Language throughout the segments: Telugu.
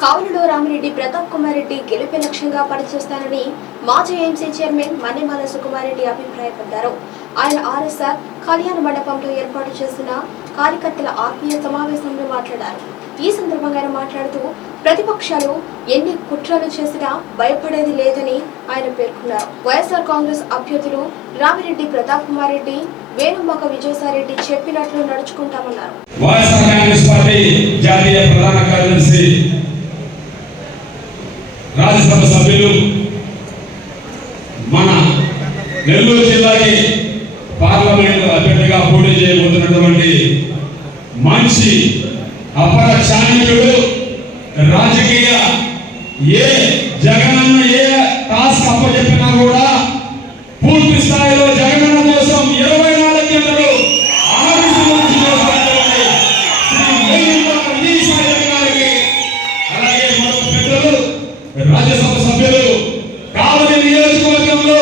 కావులలో రామిరెడ్డి ప్రతాప్ కుమార్ రెడ్డి గెలిపే లక్ష్యంగా పనిచేస్తానని మాజీ ఎంసీ చైర్మన్ మన్నెమాల సుకుమారెడ్డి అభిప్రాయపడ్డారు. ఆయన ఆర్ఎస్ఆర్ కళ్యాణ మండపంలో ఏర్పాటు చేసిన కార్యకర్తల ఆత్మీయ సమావేశంలో మాట్లాడారు. ఈ సందర్భంగా ఆయన మాట్లాడుతూ ప్రతిపక్షాలు ఎన్ని కుట్రలు చేసినా భయపడేది లేదని ఆయన పేర్కొన్నారు. వైఎస్ఆర్ కాంగ్రెస్ అభ్యర్థులు రామిరెడ్డి ప్రతాప్ కుమార్ రెడ్డి వేణుమక విజయసాయిరెడ్డి చెప్పినట్లు నడుచుకుంటామన్నారు. వైఎస్ఆర్ కాంగ్రెస్ పార్టీ జాతీయ ప్రధాన కార్యదర్శి రాజ్యసభ సభ్యులు మన నెల్లూరు జిల్లాకి పార్లమెంట్ అభ్యర్థిగా పోటీ చేయబోతున్నటువంటి మంచి అపర చాణక్యుడు రాజకీయ ఏ రాజ్యసభ సభ్యులు కావలి నియోజకవర్గంలో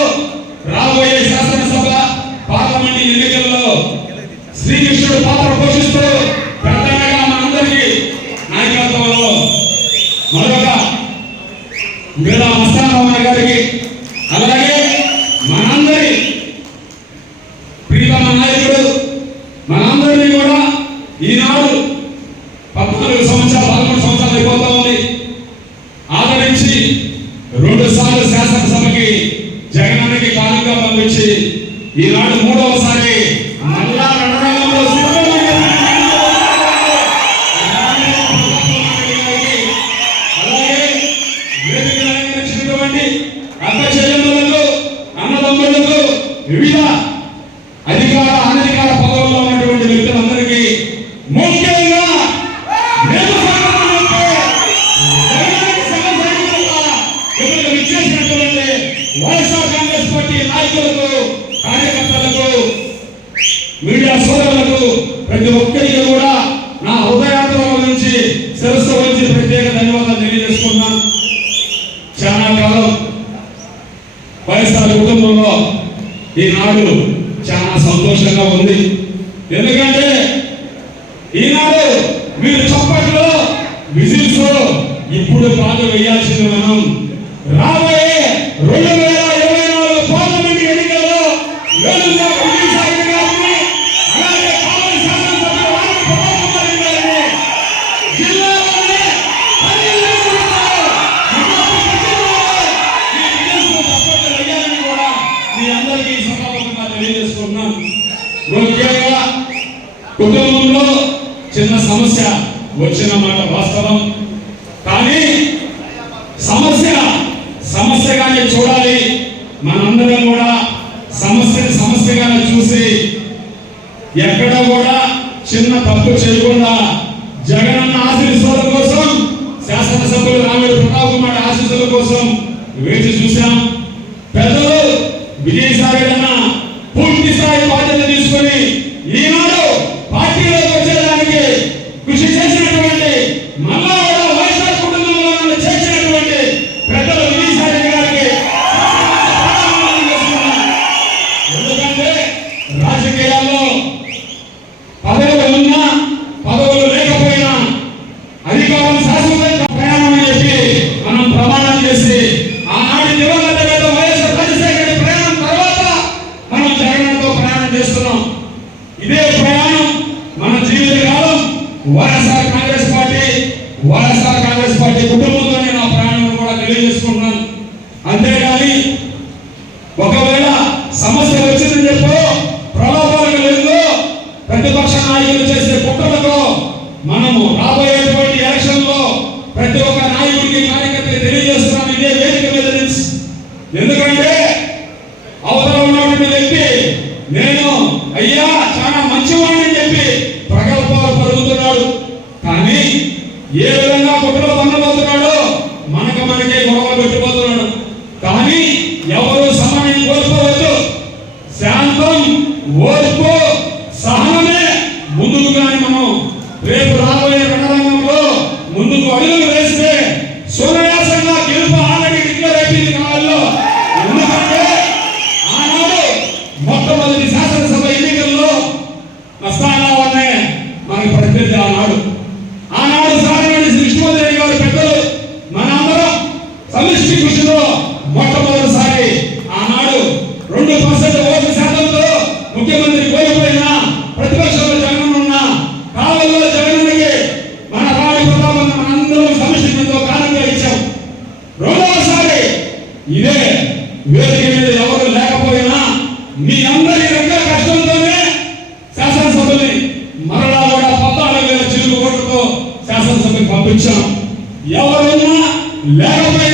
రాబోయే శాసనసభ పార్లమెంట్ ఎన్నికల్లో శ్రీకృష్ణుడు పాత్ర పోషిస్తూ ప్రధానంగా మనందరికీ నాయకత్వంలో మరొక మీరా మస్తానరావు గారికి అలాగే రెండు సార్లు శాసనసభకి జగనానికి కానుగా పంపించి ఈనాడు మూడవసారి మళ్ళా రణరంగంలో అలాగే వేదికను నాయకులకు కార్యకర్తలకు మీడియా సోదరులకు ప్రతి ఒక్కరికి కూడా నా హృదయాంతరం నుంచి శిరస్సు వచ్చి ప్రత్యేక ధన్యవాదాలు తెలియజేసుకున్నాను చాలా కాలం వైఎస్ఆర్ కుటుంబంలో ఈనాడు చాలా సంతోషంగా ఉంది. ఎందుకంటే ఈనాడు మీరు చప్పట్లో విజిల్స్ ఇప్పుడు కాదు వేయాల్సింది మనం. రాబోయే రెండు తెలియజేసుకుంటున్నాను ముఖ్యంగా కుటుంబంలో చిన్న సమస్య వచ్చిన మాట వాస్తవం. కానీ సమస్య సమస్యగానే చూడాలి. మనందరం కూడా సమస్యని సమస్యగానే చూసి ఎక్కడ కూడా చిన్న తప్పు చేయకుండా జగనన్న ఆశీస్సుల కోసం శాసనసభ్యులు రామేడు ప్రతాప్ కుమార్ ఆశీస్సుల కోసం వేచి చూశాం. YSR Congress party YSR Congress party కుటుంబం కానీ ఏ విధంగా కుట్రలు నలభై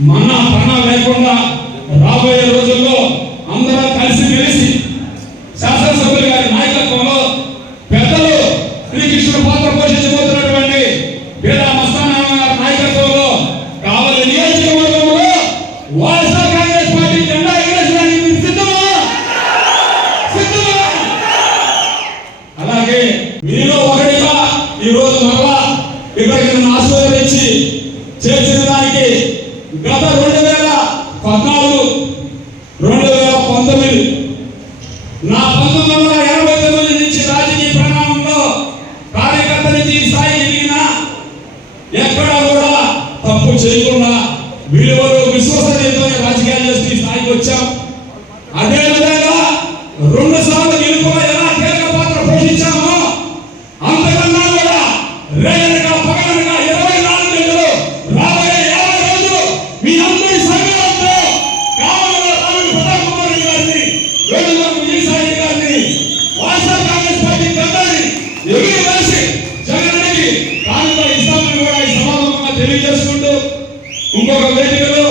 మన్నా పన్నా లేకుండా విశ్వసనీయతో రాజకీయాలు చేస్తూ స్థాయికి వచ్చాం. అదే విధంగా రెండు సార్లు గెలుపులో ఎలా కీలక పాత్ర పోషించామో అంతకన్నా కూడా రేగనగా పగలనగా ఇరవై నాలుగు గంటలు రాబోయే యాభై రోజులు మీ అందరి సంఘాలతో కావాలి ప్రతాప్ కుమార్ రెడ్డి గారిని వేడుమకు విజయసాయి గారిని వైఎస్ఆర్ కాంగ్రెస్ పార్టీ పెద్దని ఎదురు కలిసి జగన్ ఇస్తామని కూడా ఈ సమాధానంగా తెలియజేసుకుంటూ ఇంకొక వేదికలో